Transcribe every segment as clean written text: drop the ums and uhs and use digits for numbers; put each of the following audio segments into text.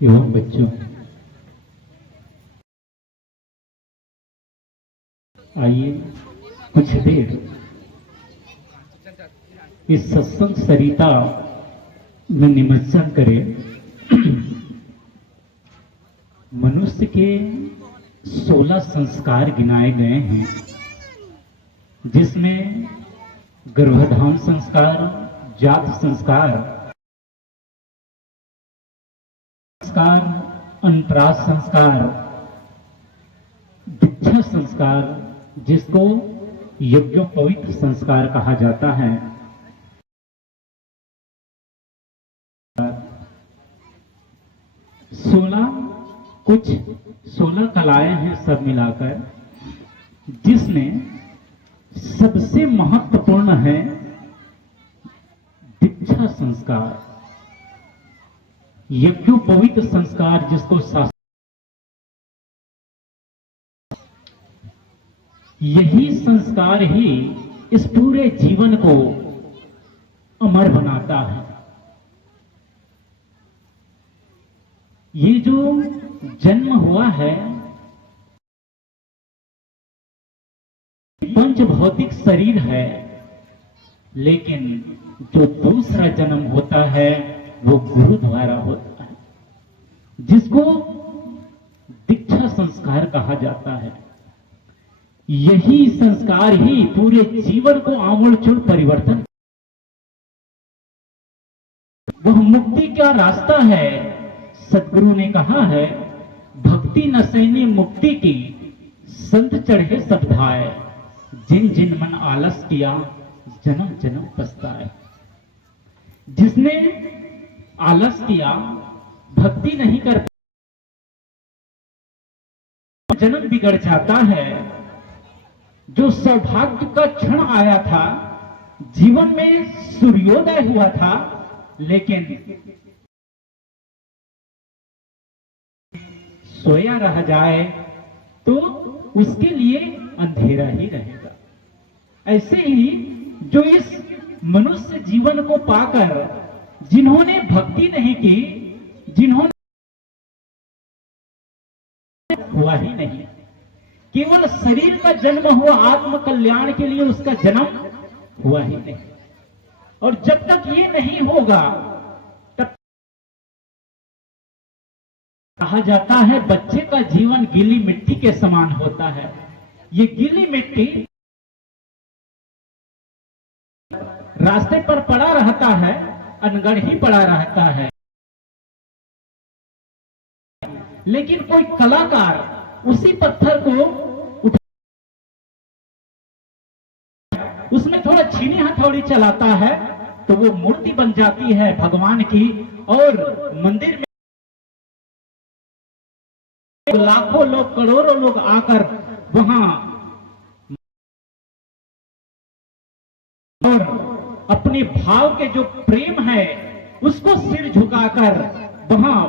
एवं बच्चों, आइए कुछ देर इस सत्संग सरिता में निमज्जन करें। मनुष्य के 16 संस्कार गिनाए गए हैं, जिसमें गर्भधान संस्कार, जात संस्कार, अनप्रास संस्कार, दीक्षा संस्कार, जिसको यज्ञोपवीत संस्कार कहा जाता है, 16 कलाएं हैं सब मिलाकर, जिसमें सबसे महत्वपूर्ण है दीक्षा संस्कार, यज्ञोपवीत संस्कार, जिसको यही संस्कार ही इस पूरे जीवन को अमर बनाता है। ये जो जन्म हुआ है, पंच भौतिक शरीर है, लेकिन जो दूसरा जन्म होता है वो गुरु द्वारा होता है, जिसको दीक्षा संस्कार कहा जाता है। यही संस्कार ही पूरे जीवन को आमूलचूल परिवर्तन, वह मुक्ति का रास्ता है। सदगुरु ने कहा है, भक्ति नसैनी मुक्ति की संत चढ़े सब धाए, जिन जिन मन आलस किया जन्म जन्म पछताए। जिसने आलस किया, भक्ति नहीं कर, जन्म बिगड़ जाता है। जो सौभाग्य का क्षण आया था, जीवन में सूर्योदय हुआ था, लेकिन सोया रह जाए तो उसके लिए अंधेरा ही रहेगा। ऐसे ही जो इस मनुष्य जीवन को पाकर जिन्होंने भक्ति नहीं की, जिन्होंने हुआ ही नहीं, केवल शरीर का जन्म हुआ, आत्म कल्याण के लिए उसका जन्म हुआ ही नहीं। और जब तक ये नहीं होगा, तब कहा जाता है बच्चे का जीवन गीली मिट्टी के समान होता है। ये गीली मिट्टी रास्ते पर पड़ा रहता है, अनगढ़ ही पड़ा रहता है, लेकिन कोई कलाकार उसी पत्थर को उठा, उसमें थोड़ा छीनी हथौड़ी चलाता है तो वो मूर्ति बन जाती है भगवान की। और मंदिर में लाखों लोग, करोड़ों लोग आकर वहां और अपने भाव के जो प्रेम है उसको सिर झुकाकर वहां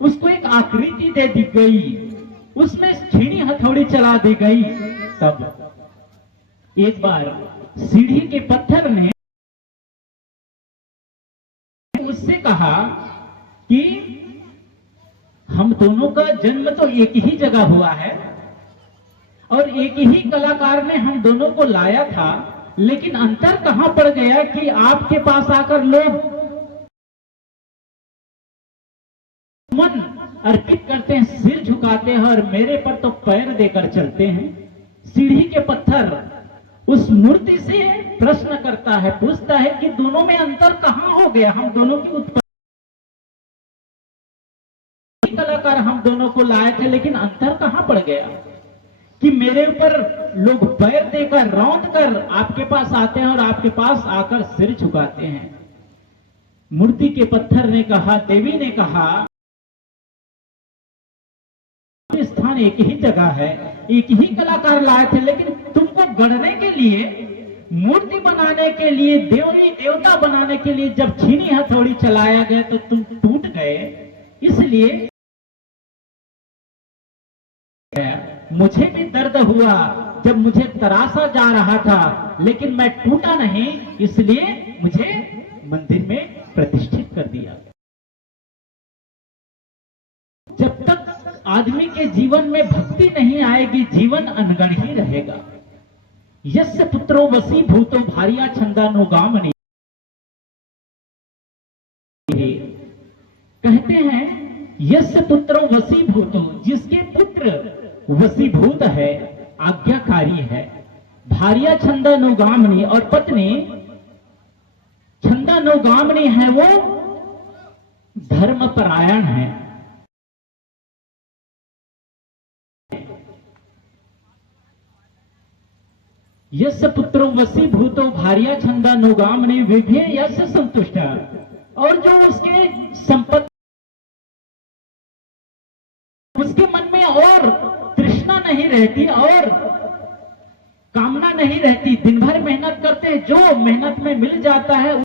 उसको एक आकृति दे दी गई, उसमें छीनी हथौड़ी चला दी गई। तब एक बार सीढ़ी के पत्थर ने उससे कहा कि हम दोनों का जन्म तो एक ही जगह हुआ है और एक ही कलाकार ने हम दोनों को लाया था, लेकिन अंतर कहां पड़ गया कि आपके पास आकर लोग मन अर्पित करते हैं, सिर झुकाते हैं, और मेरे पर तो पैर देकर चलते हैं। सीढ़ी के पत्थर उस मूर्ति से प्रश्न करता है, पूछता है कि दोनों में अंतर कहां हो गया? हम दोनों की उत्पत्ति, कलाकार हम दोनों को लाए थे, लेकिन अंतर कहां पड़ गया कि मेरे ऊपर लोग पैर देकर, रौंद कर आपके पास आते हैं और आपके पास आकर सिर झुकाते हैं। मूर्ति के पत्थर ने कहा, देवी ने कहा, स्थान एक ही जगह है, एक ही कलाकार लाए थे, लेकिन तुमको गढ़ने के लिए, मूर्ति बनाने के लिए, देवी देवता बनाने के लिए जब छीनी हथौड़ी चलाया गया तो तुम टूट गए। इसलिए मुझे भी दर्द हुआ जब मुझे तराशा जा रहा था, लेकिन मैं टूटा नहीं, इसलिए मुझे मंदिर में प्रतिष्ठित कर दिया। आदमी के जीवन में भक्ति नहीं आएगी, जीवन अनगढ़ ही रहेगा। यस्य पुत्रो वसी भूतो भार्या छंदानुगामिनी, कहते हैं यस्य पुत्रो वसी भूतो, जिसके पुत्र वसीभूत है, आज्ञाकारी है, भार्या छंदानुगामिनी, और पत्नी छंदानुगामिनी है, वो धर्मपरायण है। यस्य पुत्रो वसी भूतो भार्या छंदानुगामिनी विभे यस्य संतुष्ट, और जो उसके संपत्ति, उसके मन में और तृष्णा नहीं रहती और कामना नहीं रहती, दिन भर मेहनत करते हैं, जो मेहनत में मिल जाता है,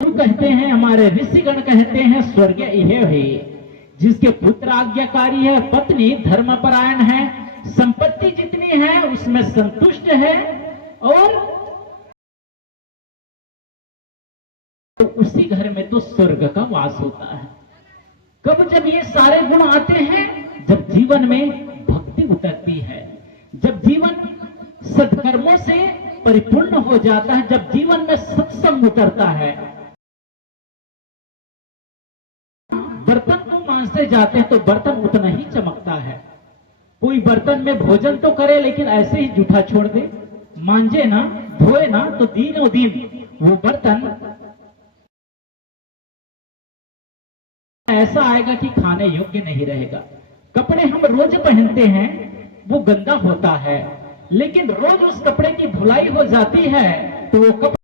कहते हैं हमारे ऋषिगण कहते हैं स्वर्ग यह है। जिसके पुत्र आज्ञाकारी है, पत्नी धर्मपरायण है, संपत्ति जितनी है उसमें संतुष्ट है, और तो उसी घर में तो स्वर्ग का वास होता है। कब? जब ये सारे गुण आते हैं, जब जीवन में भक्ति उतरती है, जब जीवन सत्कर्मों से परिपूर्ण हो जाता है, जब जीवन में सत्संग उतरता है। बर्तन को मांजते जाते हैं तो बर्तन उतना ही चमकता है। कोई बर्तन में भोजन तो करे लेकिन ऐसे ही जूठा छोड़ दे, मांजे ना, धोए ना, तो दिनों दिन वो बर्तन ऐसा आएगा कि खाने योग्य नहीं रहेगा। कपड़े हम रोज पहनते हैं, वो गंदा होता है, लेकिन रोज उस कपड़े की धुलाई हो जाती है तो वो कपड़े,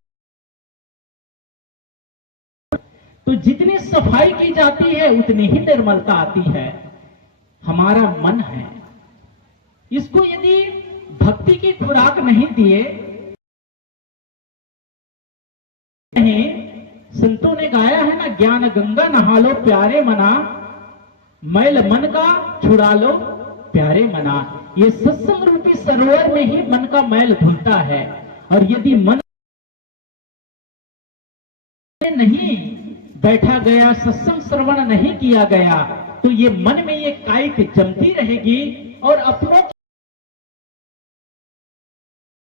तो जितनी सफाई की जाती है उतनी ही निर्मलता आती है। हमारा मन है, इसको यदि भक्ति की खुराक नहीं दिए, संतों ने गाया है ना, ज्ञान गंगा नहा लो प्यारे मना, मैल मन का छुड़ा लो प्यारे मना। ये सत्संग रूपी सरोवर में ही मन का मैल धुलता है, और यदि मन नहीं बैठा गया, सत्संग श्रवण नहीं किया गया, तो ये मन में ये काइक जमती रहेगी, और अपनों की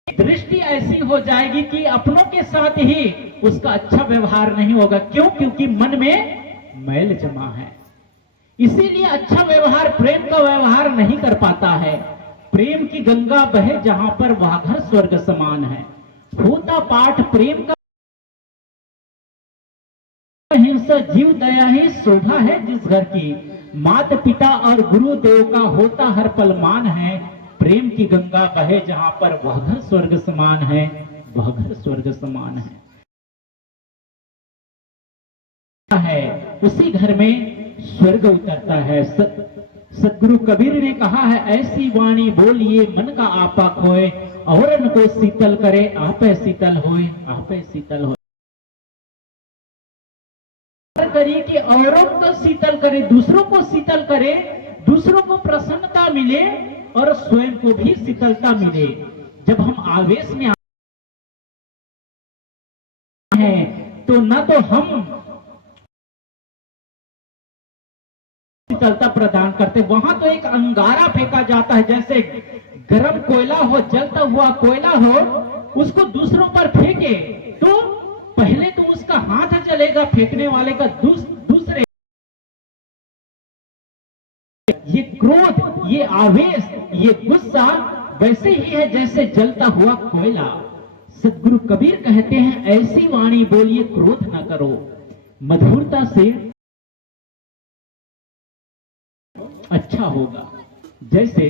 दृष्टि ऐसी हो जाएगी कि अपनों के साथ ही उसका अच्छा व्यवहार नहीं होगा। क्यों? क्योंकि मन में मैल जमा है। इसीलिए अच्छा व्यवहार, प्रेम का व्यवहार नहीं कर पाता है। प्रेम की गंगा बहे जहां पर वह घर स्वर्ग समान है। होता पाठ प्रेम का, हिंसा जीव दया ही शोभा है जिस घर की, माता पिता और गुरुदेव का होता हर पल मान है। प्रेम की गंगा बहे जहां पर वह घर स्वर्ग समान है, वह घर स्वर्ग समान है, उसी घर में स्वर्ग उतरता है। सदगुरु कबीर ने कहा है, ऐसी वाणी बोलिए मन का आपा खोए, औरन को शीतल करे आपे शीतल होए, आपे शीतल होए। करिए कि औरों को शीतल करे, दूसरों को शीतल करे, दूसरों को प्रसन्नता मिले और स्वयं को भी शीतलता मिले। जब हम आवेश में हैं तो न तो हम शीतलता प्रदान करते, वहां तो एक अंगारा फेंका जाता है, जैसे गर्म कोयला हो, जलता हुआ कोयला हो, उसको दूसरों पर फेंके तो पहले तो उसका हाथ जलेगा, फेंकने वाले का दूसरे। ये क्रोध, ये आवेश, ये गुस्सा वैसे ही है जैसे जलता हुआ कोयला। सदगुरु कबीर कहते हैं, ऐसी वाणी बोलिए क्रोध न करो, मधुरता से अच्छा होगा। जैसे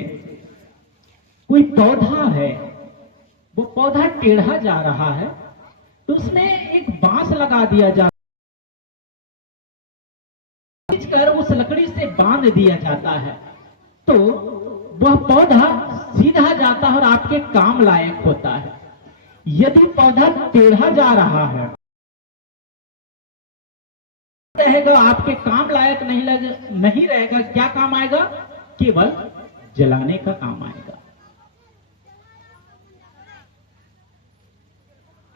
कोई पौधा है, वो पौधा टेढ़ा जा रहा है तो उसमें एक बांस लगा दिया जाता, खींचकर उस लकड़ी से बांध दिया जाता है, तो वह पौधा सीधा जाता है और आपके काम लायक होता है। यदि पौधा टेढ़ा जा रहा है, रहेगा, आपके काम लायक नहीं रहेगा, क्या काम आएगा? केवल जलाने का काम आएगा।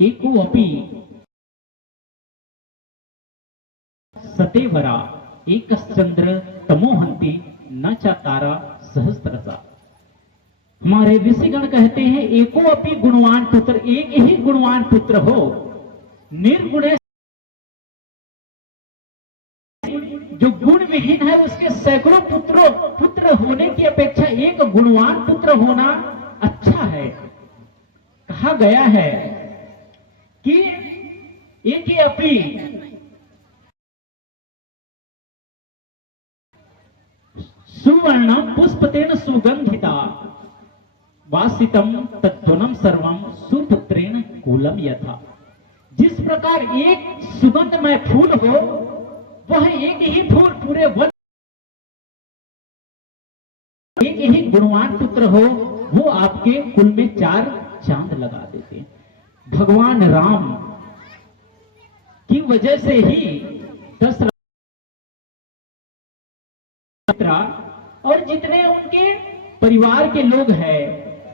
एको अपि सतेवरा एक चंद्र तमोहंती न चा तारा सहस्त्रसा। हमारे ऋषिगण कहते हैं एको अपि गुणवान पुत्र, एक ही गुणवान पुत्र हो। निर्गुणे जो गुण विहीन है उसके सैकड़ों पुत्र होने की अपेक्षा एक गुणवान पुत्र होना अच्छा है। कहा गया है कि एक अपि सुवर्ण पुष्पतेन सुगंधिता वासितम तद्वनम सर्वम सुपुत्रेण कूलम यथा। जिस प्रकार एक सुगंधमय फूल हो, वह एक ही फूल पूरे वन, एक ही गुणवान पुत्र हो, वो आपके कुल में 4 चांद लगा देते हैं। भगवान राम की वजह से ही दशरथ और जितने उनके परिवार के लोग हैं,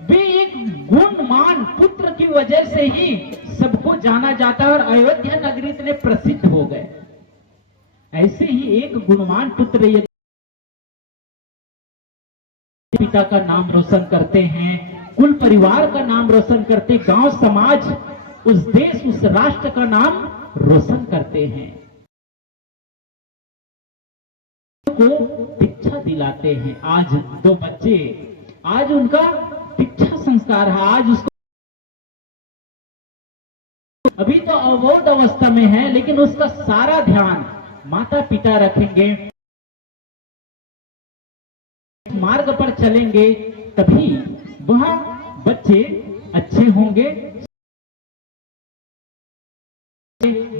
वे एक गुणवान पुत्र की वजह से ही सबको जाना जाता है और अयोध्या नगरी इतने प्रसिद्ध हो गए। ऐसे ही एक गुणवान पुत्र यदि पिता का नाम रोशन करते हैं, कुल परिवार का नाम रोशन करते, गांव समाज, उस देश, उस राष्ट्र का नाम रोशन करते हैं, को दीक्षा दिलाते हैं। आज 2 बच्चे, आज उनका दीक्षा संस्कार है। आज उसको अभी तो अबोध अवस्था में है, लेकिन उसका सारा ध्यान माता पिता रखेंगे, मार्ग पर चलेंगे, तभी वह बच्चे अच्छे होंगे,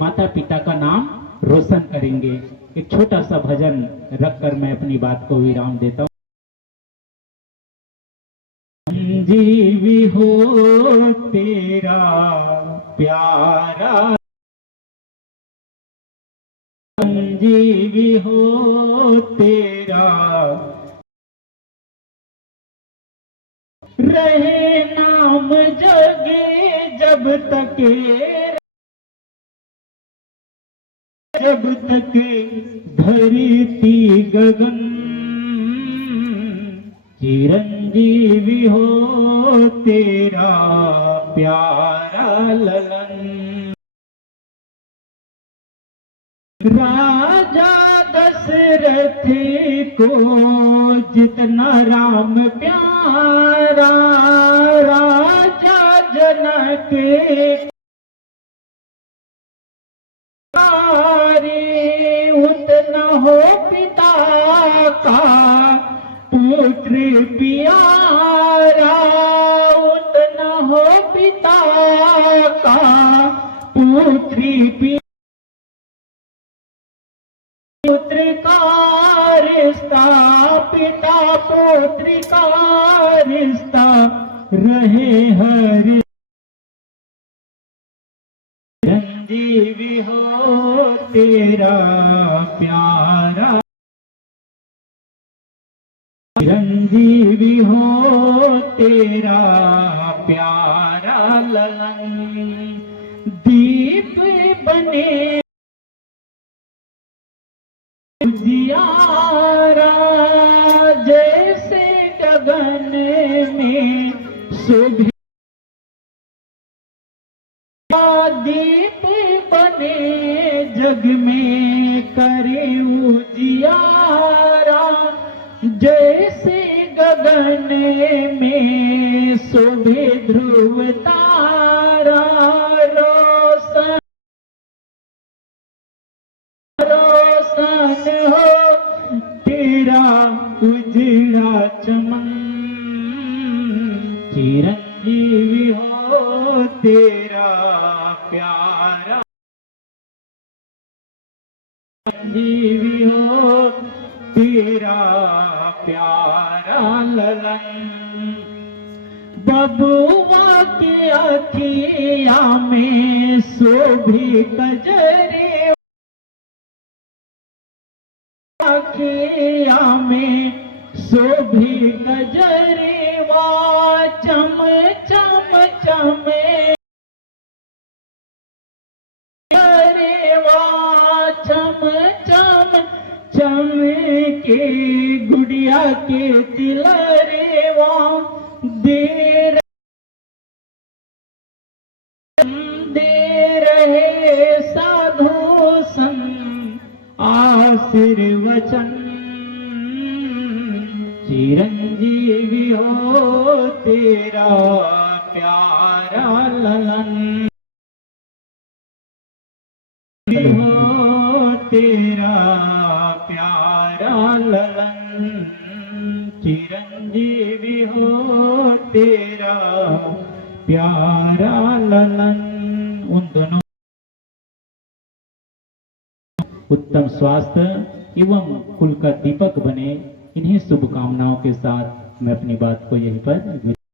माता पिता का नाम रोशन करेंगे। एक छोटा सा भजन रखकर मैं अपनी बात को विराम देता हूं। संजीवी हो तेरा प्यारा, संजीवी हो तेरा, रहे नाम जगे जब तक, जब तक धरती गगन, चिरंजीवी हो तेरा प्यारा ललन। राजा दशरथ को जितना राम प्यारा, राजा जनक उतना हो पिता का पुत्र प्यारा, उतना हो पिता का पुत्र पुत्र का रिश्ता, पिता पुत्र का रिश्ता रहे हर। संजीवी हो तेरा प्यारा, चिरंजीवी हो तेरा प्यारा ललन। दीप बने उजियारा, जैसे गगन में शोभे, दीप बने जग में करे उजियारा, जैसे गगन में शोभे ध्रुव तारा। रोशन रोशन हो तेरा उजड़ा चमन, चिरंजीवी हो तेरा प्यारा, चिरंजीवी हो तेरा प्यारा ललन। बबुआ की अखिया में शोभे कजरे, अखिया में शोभे कजरे, वा चम चम चमे, वा चम चम के गुड़िया के तिलरेवा दे रहे साधु संत आशीर्वचन। चिरंजीवी हो तेरा प्यारा ललन, हो तेरा प्यारा ललन। चिरंजीवी हो तेरा प्यारा ललन। उन दोनों उत्तम स्वास्थ्य एवं कुल का दीपक बने, इन्हीं शुभकामनाओं के साथ मैं अपनी बात को यहीं पर